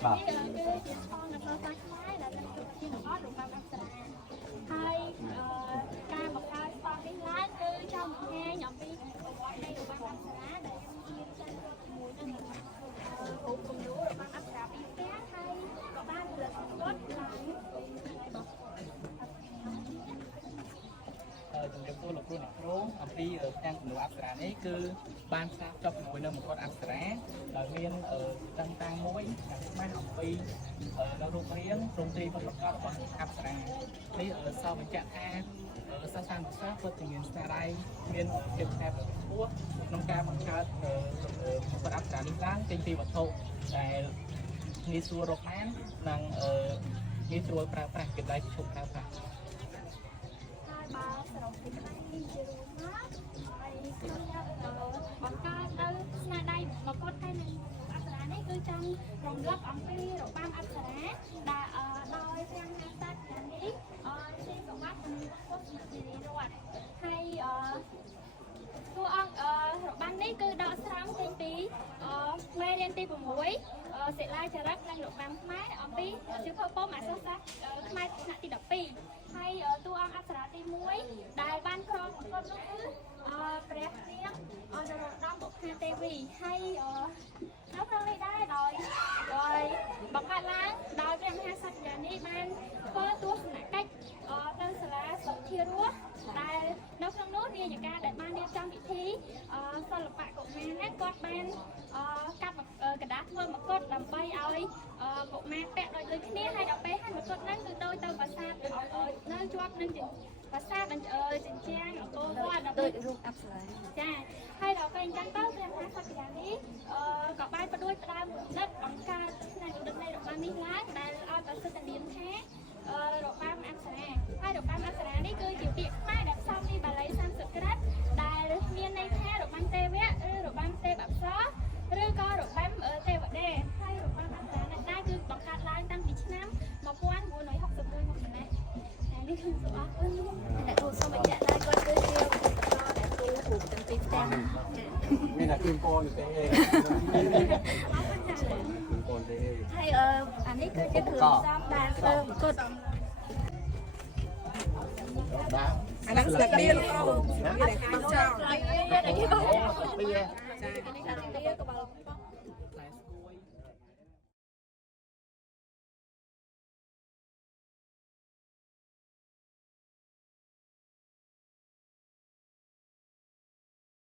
នេះគឺជាស្បងនៅក្នុងសាច់ខ្មែរដែលជាអត់របស់អប្សរាហើយការបង្កើតស្បងនេះឡើងគឺចង់បង្ហាញអំពីប្រវត្តិនៃរបស់អប្សរាដែលមានចាស់ជាមួយនឹងរូបគំនូររបស់អប្សរាពីផ្ទះហើយក៏បានផលិតស្ពុតឡើងជំរាបសួរលោកគ្រូអ្នកគ្រូអំពីផ្ទាំងគំនូរអប្សរានេះគឺបានផ្សារភ្ជាប់ជាមួយនឹងមង្គតអប្សរាដោយមានតាំងមួយដែលស្មាស់អំពីនៅរូបរាងទ្រង់ទ្រីពិតប្រាកដរបស់អប្សរានេះសរបញ្ជាក់ថាសាសនាពុទ្ធពិតជាមានស្នាដៃមានភាពផ្នែកខ្ពស់ក្នុងការបង្កើតមង្គតអប្សរានេះឡើងចេញពីវត្ថុដែលងាយស្រួលរកបាននិងងាយស្រួលប្រើប្រាស់គេដៃឈប់ប្រើប្រាស់បើសរុបពីក្តីនេះជារួមមកហើយខ្ញុំបង្កើតនៅស្នាដៃមកគាត់តែនឹងអប្សរានេះគឺចង់រំលឹកអំពីរបាំអប្សរាដែលដោយព្រះមហាក្សត្រទាំងនេះជាសម្បត្តិនៃពុទ្ធនារីរដ្ឋហើយតួអង្គរបាំនេះគឺដកស្រង់ចេញពីមេរៀនទី6សិលាចារឹកនិងរបាំខ្មែរអំពីសៀវភៅពុម្ពអក្សរសាស្ត្រខ្មែរថ្នាក់ទី12ហើយតួអង្គអប្សរាទី1ដែលបានក្រងប្រកបនោះគឺព្រះនាងនរោត្តមបុប្ផាទេវីហើយនៅក្នុងនេះដែរដោយបង្កើតឡើងដោយព្រះមហាក្សត្រនេះបានធ្វើទស្សនកិច្ចទៅសាលាសុធារសដែលនៅក្នុងនោះនាយិកាដែលបានរៀបចំពិធីសិល្បៈកុមារណាគាត់បានកាត់กระดาษធ្វើមកុដដើម្បីឲ្យកុមារពាក់ដូចគ្នាហើយដល់ពេលហើយមកុដហ្នឹងគឺដូចទៅប្រាសាទនៅជាប់នឹងប្រាសាទចិញ្ចាំងអង្គរវត្តដូចរូបអប្សរាចាហើយដល់ពេលអញ្ចឹងទៅព្រះមហាក្សត្រនេះក៏បានបដួចផ្ដើមដឹកបង្កើតផ្នែកដឹកនៃរបាំនេះឡើងដែលឲ្យប្រសិទ្ធនាមថារបាំអប្សរាហើយរបាំអប្សរានេះគឺជាពាក្យខ្មែរដែលផ្សំពីបាលីសំស្ក្រឹតដែលមានន័យថារបាំទេវៈឬរបាំទេពអប្សរឬក៏របាំទេវតាហើយរបាំអប្សរានេះដែរគឺបង្កើតឡើងតាំងពីឆ្នាំ1961មកម្លេះហើយនេះគឺសូមអរគុណអ្នកគ្រូសូមបញ្ជាក់ដែរគាត់គឺជាដែលគ្រូគ្រូតាំងពីផ្ទាំងមានតែគីមប៉នទេហើយអានេះគឺជាគ្រឿងផ្សំដែលធ្វើគុតអាហ្នឹងស្លឹកបៀលោកគ្រូវាតែខាងចោល